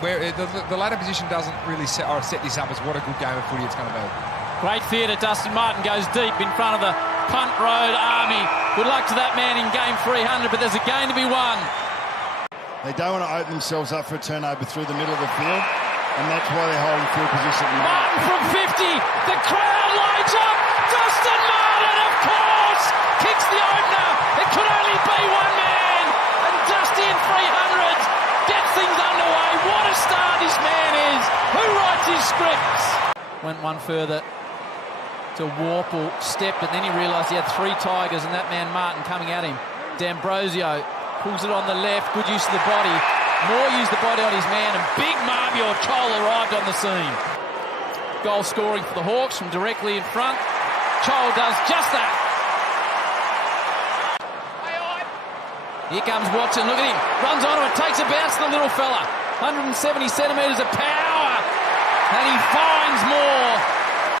where the ladder position doesn't really set this up as what a good game of footy it's going to be. Great theatre. Dustin Martin goes deep in front of the Punt Road Army. Good luck to that man in game 300, but there's a game to be won. They don't want to open themselves up for a turnover through the middle of the field, and that's why they're holding field position. Martin from 50. The crowd lights up. Dustin Martin, of course, kicks the opener. It could only be one man, and Dusty in 300s gets things underway. What a star this man is. Who writes his scripts? Went one further to Warple, stepped, and then he realised he had 3 Tigers and that man Martin coming at him. D'Ambrosio pulls it on the left, good use of the body. Moore used the body on his man, and big Marbior Chol arrived on the scene. Goal scoring for the Hawks from directly in front. Chol does just that. Here comes Watson, look at him. Runs onto it, takes a bounce to the little fella. 170 centimetres of power, and he finds Moore.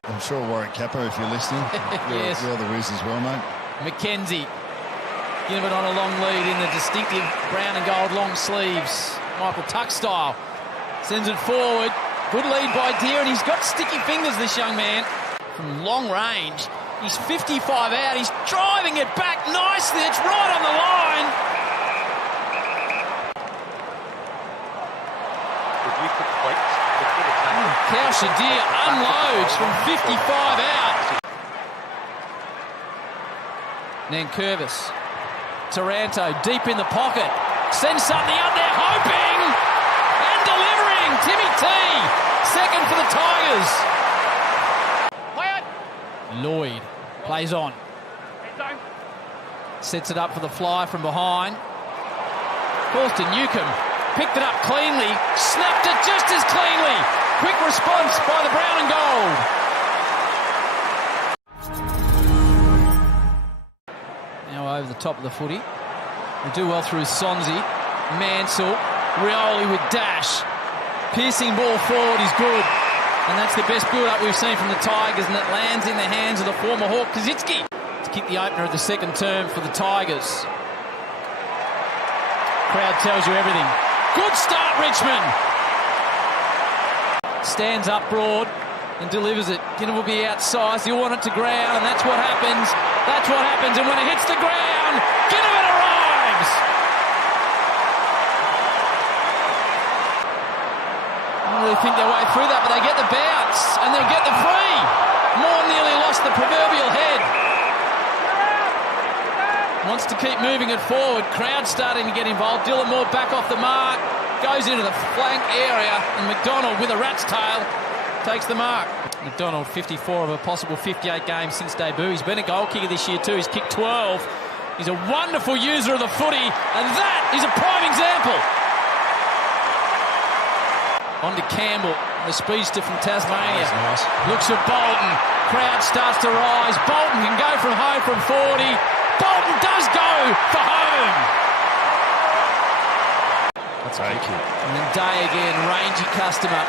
I'm sure Warwick Capper, if you're listening, yes. You're the whiz as well, mate. Mackenzie, give it on a long lead in the distinctive brown and gold long sleeves. Michael Tuck style. Sends it forward. Good lead by Deer, and he's got sticky fingers, this young man. From long range, he's 55 out. He's driving it back nicely. It's right on the line. Deer unloads from 55 out. Nankervis. Taranto deep in the pocket. Sends something up there, hoping and delivering. Timmy T, second for the Tigers. Lloyd plays on. Sets it up for the fly from behind. Calls to Newcomb. Picked it up cleanly. Snapped it just as cleanly. Quick response by the brown and gold. Now over the top of the footy. They do well through Sonzi. Mansell. Rioli with dash. Piercing ball forward is good. And that's the best build-up we've seen from the Tigers, and it lands in the hands of the former Hawk, Kazitsky, to kick the opener of the second term for the Tigers. Crowd tells you everything. Good start, Richmond. Stands up broad and delivers it. Ginner will be outsized. He'll want it to ground, and that's what happens. That's what happens. And when it hits the ground, Ginner arrives. I don't really think their way through that, but they get the bounce and they'll get the free. Moore nearly lost the proverbial head. Wants to keep moving it forward. Crowd starting to get involved. Dylan Moore back off the mark. Goes into the flank area, and McDonald with a rat's tail takes the mark. McDonald 54 of a possible 58 games since debut. He's been a goal kicker this year too. He's kicked 12. He's a wonderful user of the footy, and that is a prime example. On to Campbell, the speedster from Tasmania. Nice. Looks at Bolton. Crowd starts to rise. Bolton can go from home from 40. Bolton does go for home. That's a kick. And then Day again, rangy customer.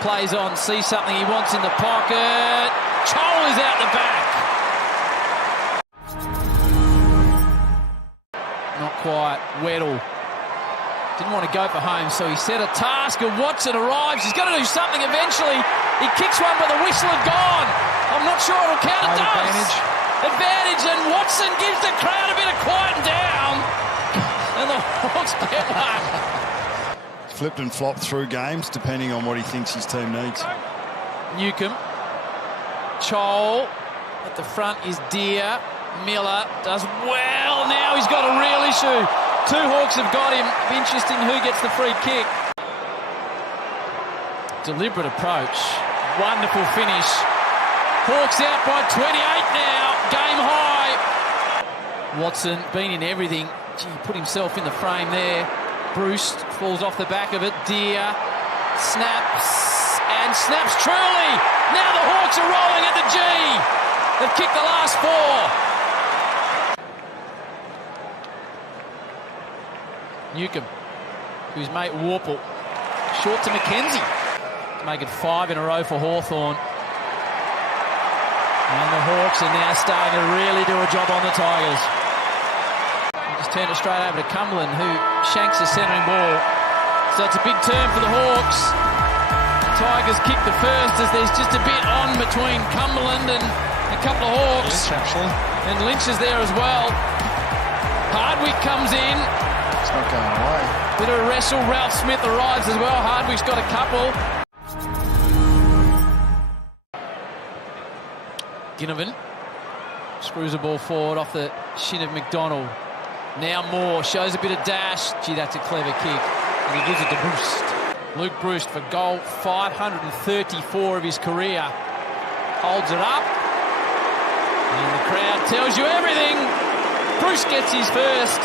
Plays on, sees something he wants in the pocket. Chol is out the back. Not quite. Weddle didn't want to go for home, so he set a task, and Watson arrives. He's got to do something eventually. He kicks one, but the whistle had gone. I'm not sure it'll count. It does. Advantage, and Watson gives the crowd a bit of quiet down. And the Hawks get one. Flipped and flopped through games, depending on what he thinks his team needs. Newcomb. Chol. At the front is Deer. Miller does well. Now he's got a real issue. 2 Hawks have got him. Be interesting who gets the free kick. Deliberate approach. Wonderful finish. Hawks out by 28 now. Game high. Watson been in everything. Gee, put himself in the frame there. Bruce falls off the back of it. Deer snaps and snaps truly. Now the Hawks are rolling at the G. They've kicked the last 4. Newcomb, whose mate Warple, short to Mackenzie to make it 5 in a row for Hawthorn. And the Hawks are now starting to really do a job on the Tigers. Just turned it straight over to Cumberland, who shanks the centering ball So it's a big turn for the Hawks. Tigers kick the first as there's just a bit on between Cumberland and a couple of Hawks. Lynch, actually. And Lynch is there as well. Hardwick comes in. It's not going away. Bit of a wrestle. Ralph Smith arrives as well. Hardwick's got a couple. Ginnivan screws the ball forward off the shin of McDonald. Now Moore shows a bit of dash. Gee, that's a clever kick. And he gives it to Bruce. Luke Bruce for goal 534 of his career. Holds it up. And the crowd tells you everything. Bruce gets his first.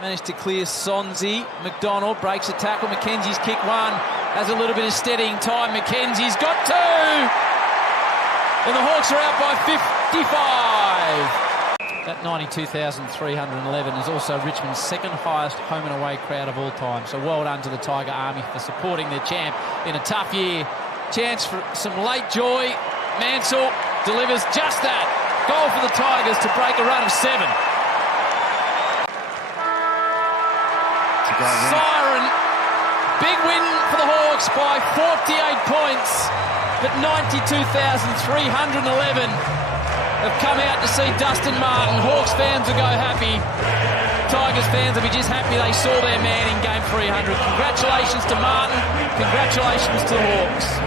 Managed to clear Sonzi. McDonald breaks a tackle. McKenzie's kick one. Has a little bit of steadying time. McKenzie's got two. And the Hawks are out by 55. That 92,311 is also Richmond's second highest home and away crowd of all time. So well done to the Tiger Army for supporting their champ in a tough year. Chance for some late joy. Mansell delivers just that. Goal for the Tigers to break a run of 7. Siren. Big win for the Hawks by 48 points. But 92,311 have come out to see Dustin Martin. Hawks fans will go happy. Tigers fans will be just happy they saw their man in game 300. Congratulations to Martin. Congratulations to the Hawks.